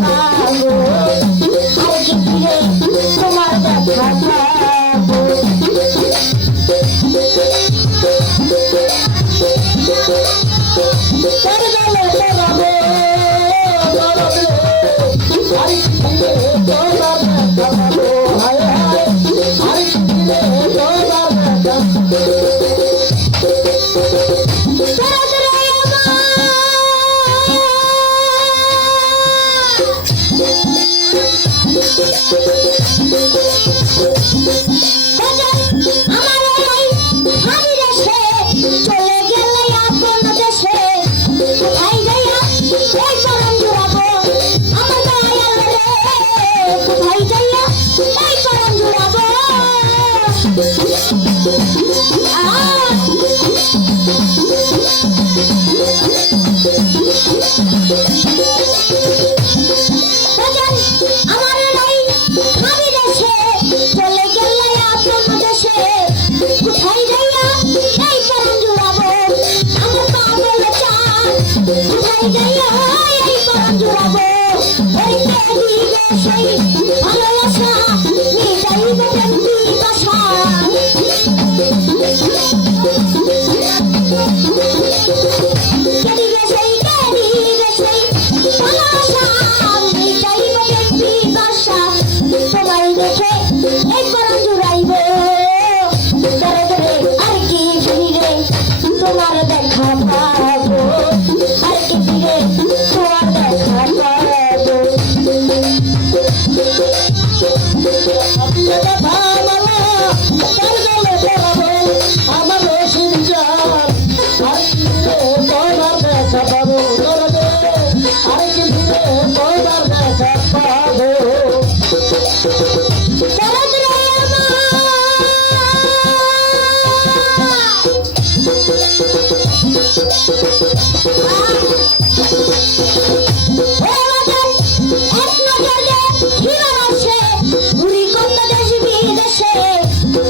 পাবো আর কি ফিরে তোমার দেখা পাবো তোর গলে পড়াবো আর কি ফিরে তোমার দেখা পাবো হায় হায় আর কি ফিরে তোমার দেখা চলে গেলে আপন দেশে কোথায় যাইয়া এই করম জুড়াবো আমার দয়াল রে কোথায় যাইয়া এই করম জুড়াবো আমার নাই খাবি দেশে চলে গেলে আপন দেশে কোথায় যাইয়া এই করম জুড়াবো আমার পাগল চান কোথায় যাইয়া এই করম জুড়াবো ওই দেবী দেশে ভালোবাসা মিটাইবে প্রেমী বাসা কেডি দেশে ভালোবাসা মিটাইবে প্রেমী বাসা তোমায় দেখে এই করম জুড়াইবো ধরে ধরে আর কি ফিরে তোমার দেখা পাবো আর কি ফিরে তোমার দেখা পাবো আমার রসিদ চাল আর কি ফিরে তোমার দেখা পাবো আর কি ফিরে তোমার দেখা পাবো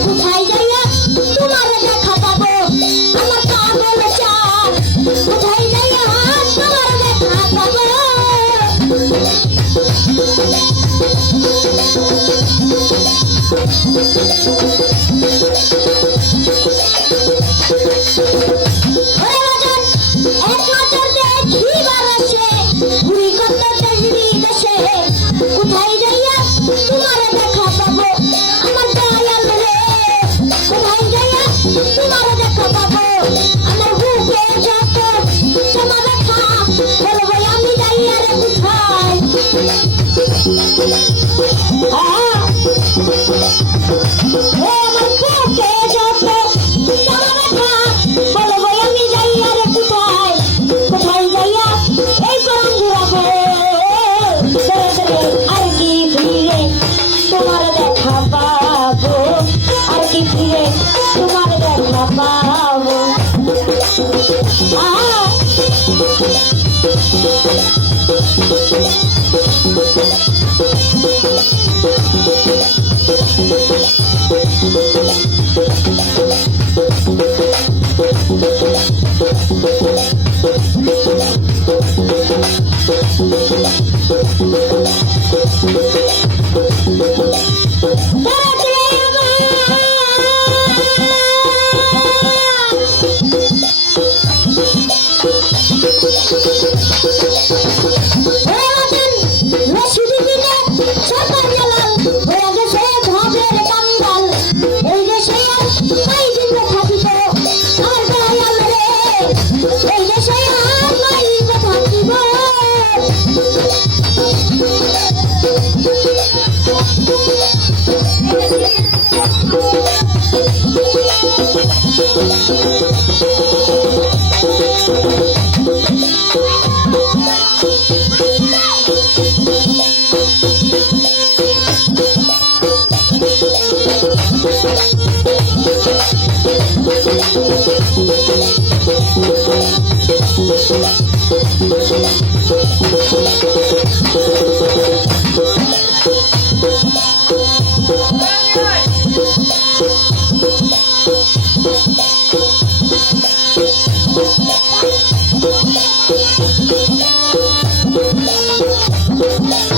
কোথায় যাইয়া তোমার দেখা পাবো আমার পাগল চান কোথায় যাইয়া তোমার দেখা পাবো কোথায় যাইয়া তোমার দেখা পাবো আমার দয়াল রে কোথায় যাইয়া তোমার দেখা পাবো আমার বুকে যত জমা দেখা বলবো আমি যাইয়া রে কোথায় আমার বুকে যত জমা দেখা বলবো আমি যাইয়া রে কোথায় কোথায় যাইয়া এই করম জুড়াবো আর কি ফিরে তোমার দেখা পাবো আর কি ফিরে তোমার দেখা পাবো Thank you.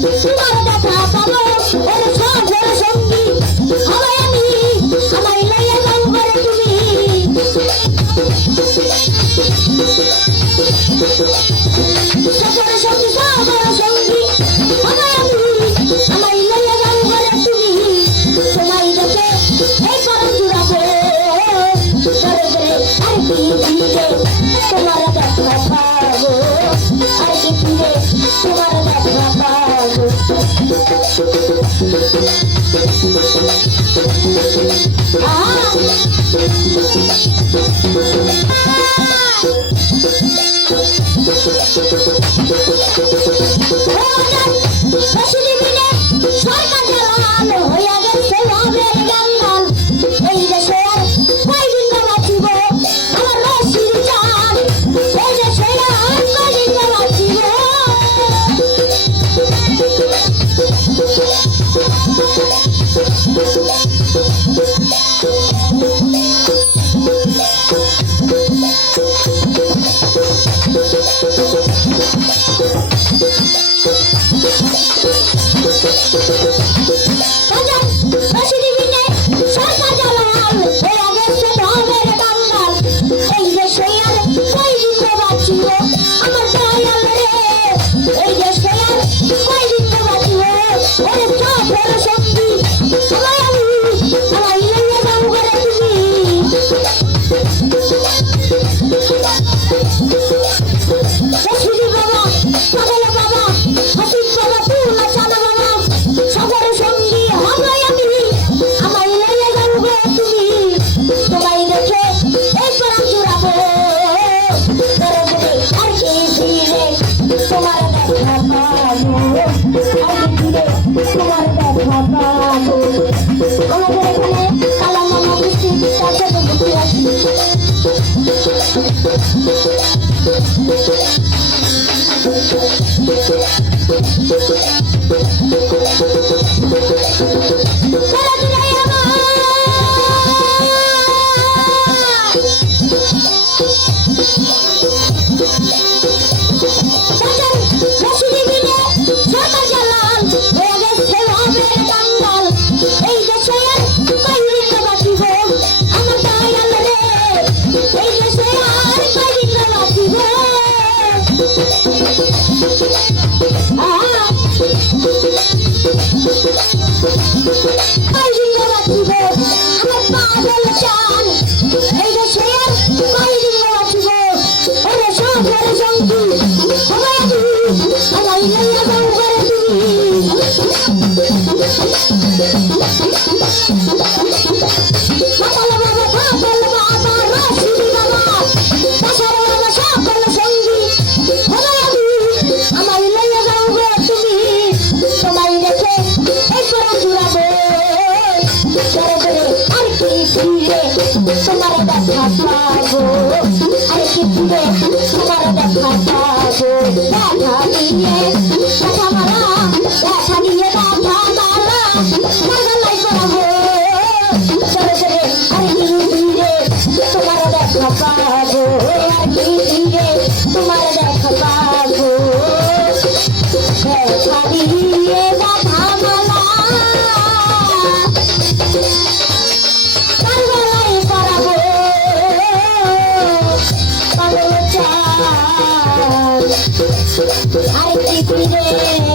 তোমার দেখা পাবো ওরে সফর সঙ্গী হবে আমি আমায় লইয়া যাও ঘরে তুমি সফর সঙ্গী হবে আমি আমায় লইয়া যাও ঘরে তুমি তোমায় দেখে এই পরাণ জুড়াবো করে করে আর কি ফিরে তোমার দেখা পাবো আর কি ফিরে তোমার দেখা পাবো সরকার জালাল হইয়া গেছে ভাবের গাঙ্গাল এই দেশে আর কয়দিন বাঁচিব আমার রশির চাল এই দেশে আর কয়দিন বাঁচিব সরকার জালাল হইয়া গেছে ভাবের গাঙ্গাল এই দেশে আর কয়দিন বাঁচিব আমার দয়াল রে এই দেশে আর কয়দিন বাঁচিব ওরে সফর সঙ্গী আমায় আমি আমায় লইয়া যাও ঘরে তুমি রশিদি বাবা পাগল বাবা হাসিব বাবা তুলা চানা বাবা সফর সঙ্গী হবে আমি আমায় লইয়া যাও ঘরে তুমি তোমায় দেখে এই পরাণ জুড়াবো করে করে আর কি ফিরে তোমার দেখা পাবো আর কি ফিরে তোমার দেখা পাবো আমাদের এখানে কালা মামা বৃষ্টি তার সাথে বসে আছি সরকার জালাল হয়ে গেছে ভাবের গাঙ্গাল এই দেশে আর কয়দিন বাঁচিব আমার দয়াল রে এই দেশে আর কয়দিন বাঁচিব কয়দিন বাঁচিব আমার পাগল চান এই দেশে আর কয়দিন বাঁচিব ওরে সফর সঙ্গী হবে আমি আমায় লইয়া যাও ঘরে তুমি পাগল বাবা পাগল বাবা রশিদি বাবা পাশার বাবা সকল সঙ্গী হবে আমি আমায় লইয়া যাও ঘরে তুমি তোমায় দেখে এই পরাণ জুড়াবো করে করে আর কি ফিরে তোমার দেখা পাবো আর কি ফিরে তোমার দেখা পাবো দেখা দিয়ে দেখা মারা দেখা দিয়ে দেখা মারা পাগলাই করাবো করে করে আর কি ফিরে তোমার দেখা পাবো আর কি ফিরে তোমার দেখা পাবো দেখা দিয়ে দেখা মারা পাগলাই করাবো পাগল চাল আর কি ফিরে